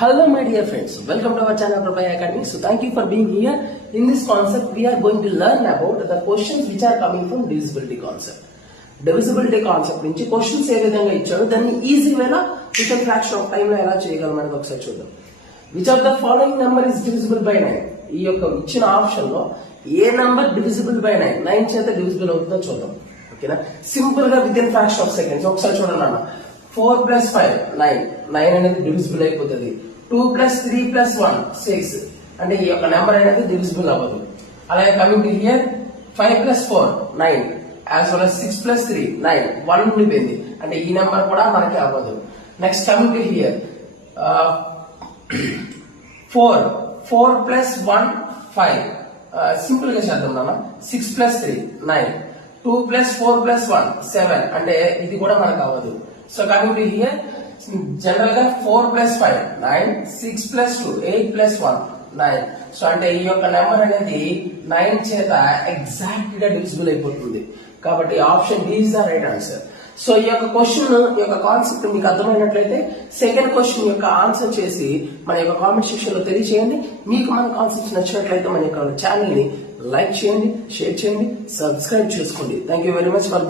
Hello my dear friends, welcome to our channel Prabhaya Academy. So thank you for being here. In this concept we are going to learn about the questions which are coming from divisibility concept. Divisibility concept నుంచి questions ఏ విధంగా ఇచ్చాడు దాన్ని easy వేలా with fraction of time లో ఎలా చేయగలం అనేది ఒకసారి చూద్దాం. Which of the following number is divisible by 9? ఈ యొక్క ఇచ్చిన ఆప్షన్ లో ఏ నెంబర్ డివిజిబుల్ బై 9 9 చేత డివిజిబుల్ అవుతుందో చూద్దాం. ఓకేనా, సింపుల్ గా with in fraction of seconds ఒకసారి చూడండి అన్న. 4 + 5 9 9 అనేది డివిజిబుల్ అయిపోతుంది. 2 + 3 + 1 6 అంటే ఈ యొక్క నెంబర్ అనేది డివిజిబుల్ అవ్వదు. అలాగే coming to hear 5 + 4 9 as well as 6 + 3 9 1 ఉండిపోయింది అంటే ఈ నెంబర్ కూడా మనకి అవ్వదు. Next coming to hear 4 + 1 5 simple గా చేద్దాం నాన్న. 6 + 3 9 2 + 4 + 1 7 అంటే ఇది కూడా మనకు అవ్వదు. So coming to hear general గా 4 + 5 9 6 + 2 8 + 1 9. సో అంటే ఈ యొక్క నెంబర్ అనేది 9 చేత ఎగ్జాక్ట్ గా డివిజిబుల్ అయిపోతుంది. కాబట్టి option D is the right answer. So ఈ యొక్క క్వశ్చన్ యొక్క కాన్సెప్ట్ మీకు అర్థమైనట్లయితే సెకండ్ క్వశ్చన్ యొక్క ఆన్సర్ చేసి మన యొక్క కామెంట్ సెక్షన్ లో తెలియజేయండి. మీకు మన కాన్సెప్ట్స్ నచ్చినట్లయితే మన యొక్క ఛానల్ ని లైక్ చేయండి, షేర్ చేయండి, సబ్స్క్రైబ్ చేసుకోండి. Thank you very much for